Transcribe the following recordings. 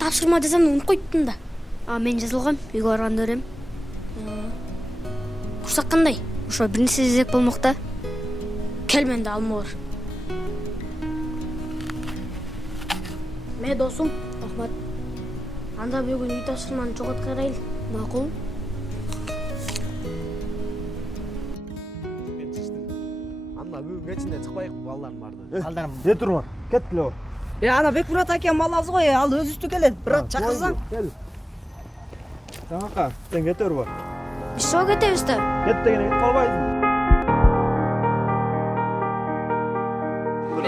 тапшырма десем унутуп койттум да. Мен жазылгам, үйгө барганда берем. Курсак кандай? Ошо бир нерсе изек болмок да. Кел менде алма бар. Ме досум, Рахмат. анда бүгүн үй тапшырманы чоготкарайлы. Макул. Анна бүгүн кечинде чыкпайык балдарым барды. Алдарым. Де турма. Кеткиле. Ана Бекмурат аке мал аз ғой, ал өзүстү келет. Брат чакырсаң. Кел. Жаңака, сен кетер бар. Биз чогуу кетебиз да. Кет дегенде кетип калбайсың.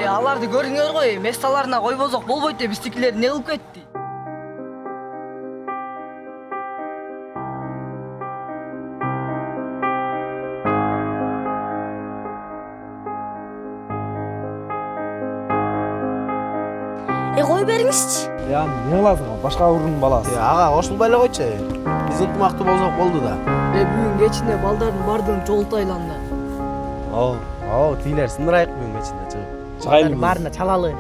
Аларды көрдүңөр ғой, месталарына кой бозок болбойт деп биздикилер не кылып кетти. Кой бериңизчи. Я не кыласың? Башка урунун баласы. Ага кошулбай эле койчу. Биз ынтымактуу болсок болду да. Бүгүн кечинде балдардын бардыгын жолтойлу анда. Тийлер сындырайык бүгүн кечинде чыгып. Чыгайлы. Баарына чалалы.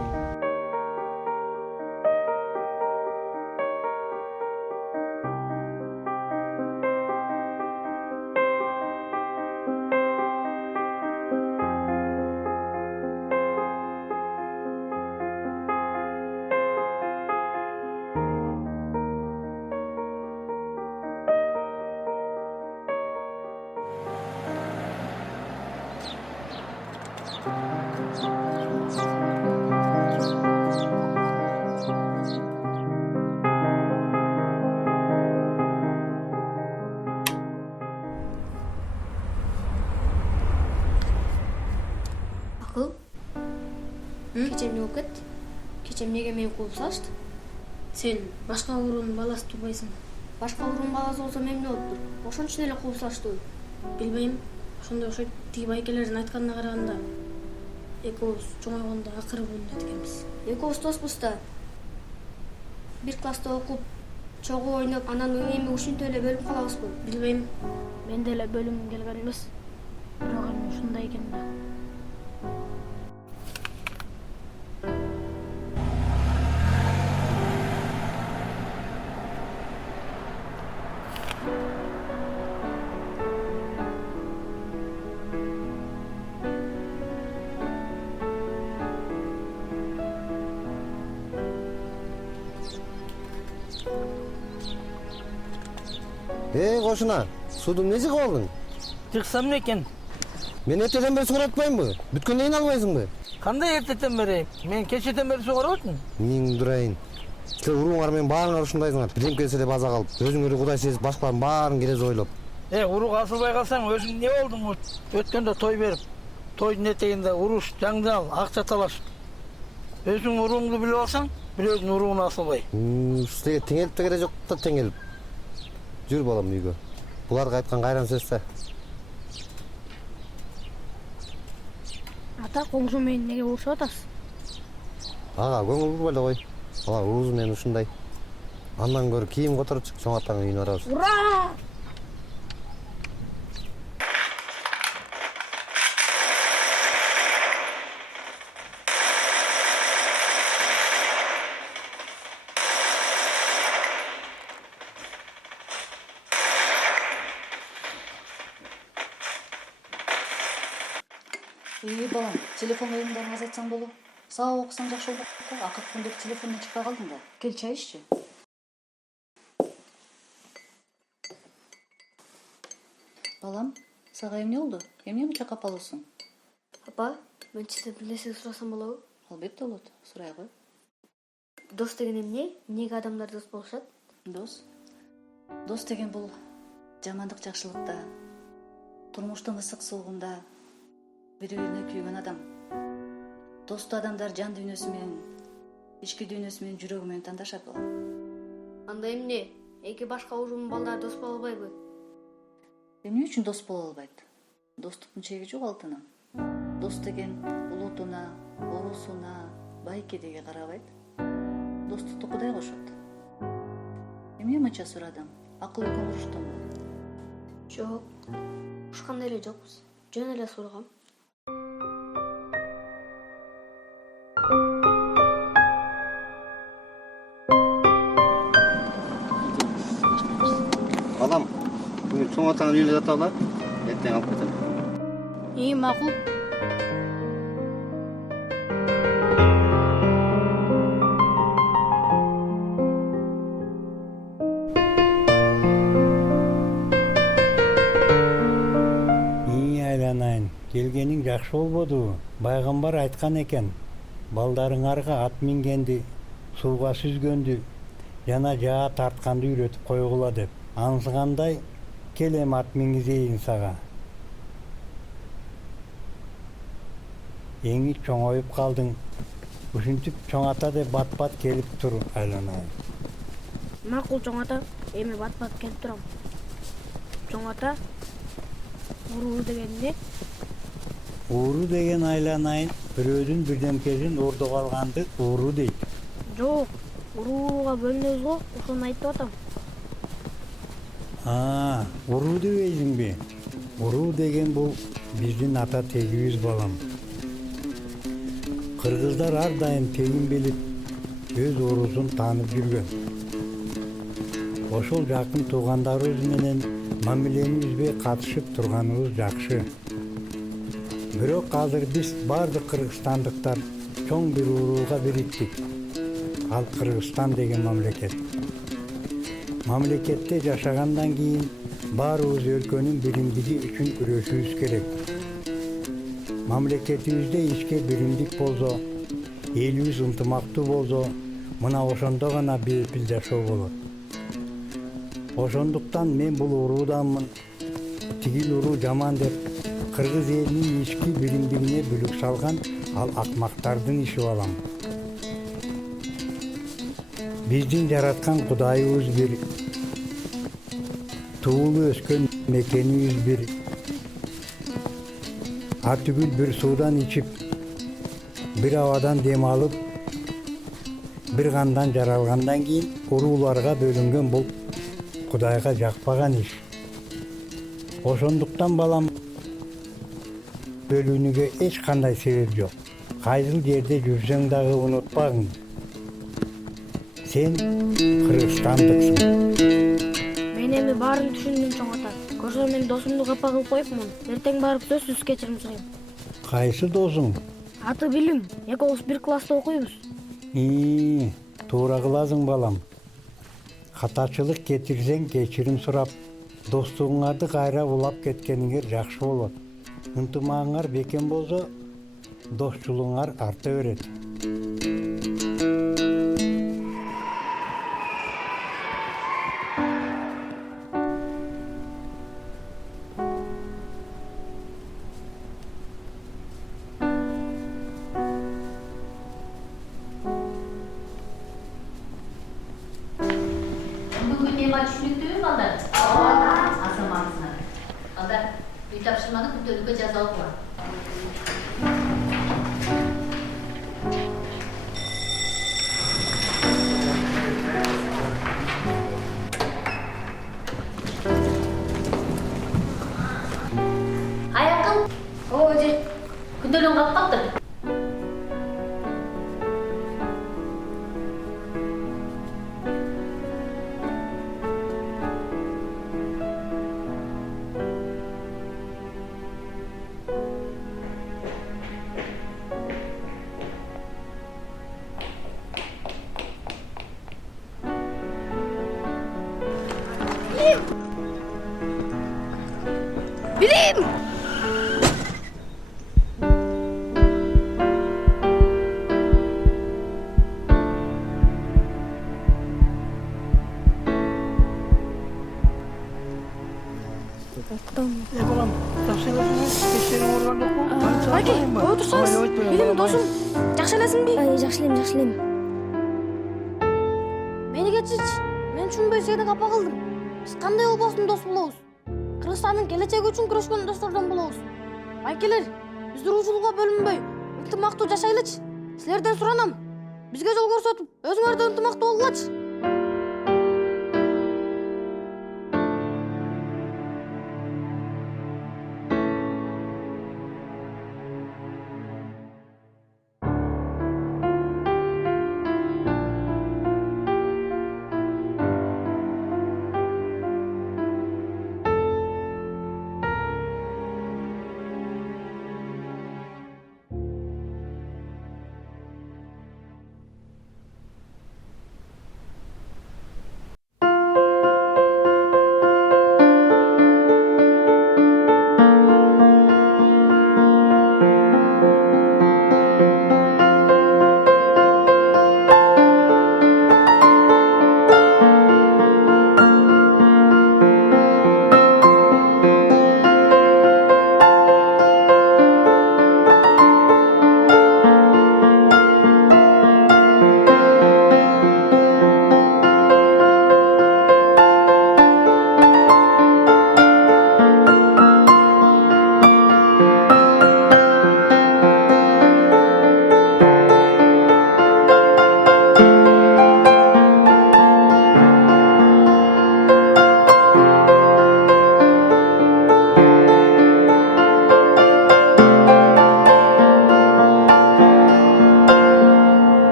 Акыл. Кече эмне болуп кетти? Кече эмнеге мени кууп салышты? Сен башка уруунун баласы турбайсың. Башка урун баласы болсо эмне болуптур? Ошон үчүн эле кууп салыштыбы? Билбейм. Ошондой окшойт. Тиги байкелердин айтканына караганда экөөбүз чоңойгондо акыры бөлүнөт экенбиз. Экөөбүз доспуз да. Бир класста окуп, чогуу ойноп, анан эми ушинтип эле бөлүнүп калабызбы? Билбейм. Мен деле бөлүнгүм келген эмес. Бирок эми ушундай экен да. Кошуна, суду эмне чыгып алдың? Чыксам эмне экен? Мен эртеден бери сугарып атпаймынбы? Бүткөндөн кийин албайсыңбы? Кандай эртеден бери? Мен кечеден бери сугарып атам. Мен дурайын. Силер уруңар менен баарыңар ушундайсыңар. Бирдемке келсе эле база калып, өзүңөрдү кудай сезип, башкалардын баарын келе ойлоп. Урук асылбай калсаң өзүң не болдуң? Өткөндө той берип, тойдун этегинде уруш, жаңжал, акча талаш. Өзүң уруңду билип алсаң, бирөөнүн уругуна асылбай. Силерге теңелип да кереги жок да теңелип. Жүр балам үйгө. Буларга айткан кайран сөз да. Ата, коңшу менен неге урушуп атасыз? Ага, көңүл бурбай эле кой. Ала уруусу менен ушундай. Андан көрө кийим которуп чык, чоң атаңдын үйүнө барабыз. Ура! Балам, телефон оюңдарын азайтсаң болот. Сабак окусаң жакшы болот да. Акыркы күндө телефондон чыкпай калдың да. Кел чай иччи. Балам, сага эмне болду? Эмне мынча капалуусуң? Апа, мен сизден бир нерсе сурасам болобу? Албетте болот. Сурай кой. Дос деген эмне? Эмнеге адамдар дос болушат? Дос. Дос деген бул жамандык жакшылыкта, турмуштун ысык суугунда бири-бирине күйгөн адам. Досту адамдар жан дүйнөсү менен, ички дүйнөсү менен, жүрөгү менен тандашат балам. Анда эмне? Эки башка урунун балдары дос боло албайбы? Эмне үчүн дос боло албайт? Достуктун чеги жок алтыным. Дос деген улутуна, оорусуна, байкедеги карабайт. Достукту Кудай кошот. Эмне мынча сурадың? Акыл өкүн уруштуңбу? Жок. Ушкандай эле жокпуз. Жөн эле сурагам. чоң атаңдын үйүндө жатып ала. Эртең алып кетем. İyi makul. Айланайын, келгениң жакшы болбоду. Пайгамбар айткан экен, балдарыңарга ат мингенди, сууга сүзгөндү жана жаа тартканды үйрөтүп койгула деп. Ансыгандай келем ат мингизейин сага. Эңи чоңоюп калдың. Ушинтип чоң ата деп бат-бат келип тур, Айланайын. Makul çoğun ata. Emi bat gelip duram. Çoğun ata. Uğur degende. Ууру деген Айланайын, бирөөдүн бирдемкесин уурдуп алганды ууру дейт. Жоқ. Uğur'a bölünüyoruz o. Uşunu ayıttı atam. Уруу дебейсиңби? Уруу деген бул биздин ата тегибиз балам. Кыргыздар ар дайым тегин билип, өз уруусун таанып жүргөн. Ошол жакын туугандарыбыз менен мамилени үзбөй катышып турганыбыз жакшы. Бирок азыр биз бардык кыргызстандыктар чоң бир урууга бириктик. Ал Кыргызстан деген мамлекет. Мамлекетте жашагандан кийин баарыбыз өлкөнүн биримдиги үчүн күрөшүбүз керек. Мамлекетибизде ички биримдик болсо, элибиз ынтымактуу болсо, мына ошондо гана бейпил жашоо болот. Ошондуктан мен бул урууданмын. Тигил уруу жаман деп кыргыз элинин ички биримдигине бүлүк салган ал акмактардын иши балам. Биздин жараткан Кудайыбыз бир, туулуп өскөн мекенибиз бир. Атүгүл бир суудан ичип, бир абадан дем алып, бир кандан жаралгандан кийин урууларга бөлүнгөн бул Кудайга жакпаган иш. Ошондуктан балам бөлүнүүгө эч кандай себеп жок. Кайсыл жерде жүрсөң дагы унутпагың. Сен Кыргызстандыксың. Мен эми баарын түшүндүм чоң ата. Көрсө мен досумду капа кылып коюпмун. Эртең барып сөзсүз кечирим сурайм. Кайсы досуң? Аты Билим. Экөөбүз бир класста окуйбуз. Туура кыласың балам. Катачылык кетирсең кечирим сурап, достугуңарды кайра улап кеткениңер жакшы болот. Ынтымагыңар бекем болсо, досчулугуңар арта берет. Бүгүн тема түшүнүктүүбү балдар? Ооба. Асамаңыздар. Балдар, үй тапшырманы күнтөлүккө жазалып кой. Аякыл. О, өже. Күнтөлүгүн калып калды. Bilim! Балам, жакшы элесиңби? Кечтериң ооруган жокпу? Байке, кое турсаңыз. Билим досум. Жакшы элесиңби? Жакшы элем. Мени кечирчи. Мен түшүнбөй сени капа кылдым. Биз кандай болбосун дос болобуз? Кыргызстандын келечеги үчүн күрөшкөн достордон болобуз. Байкелер, биз уруучулукка бөлүнбөй, ынтымактуу жашайлычы. Силерден суранам. Бизге жол көрсөтүп, өзүңөр да ынтымактуу болгулачы.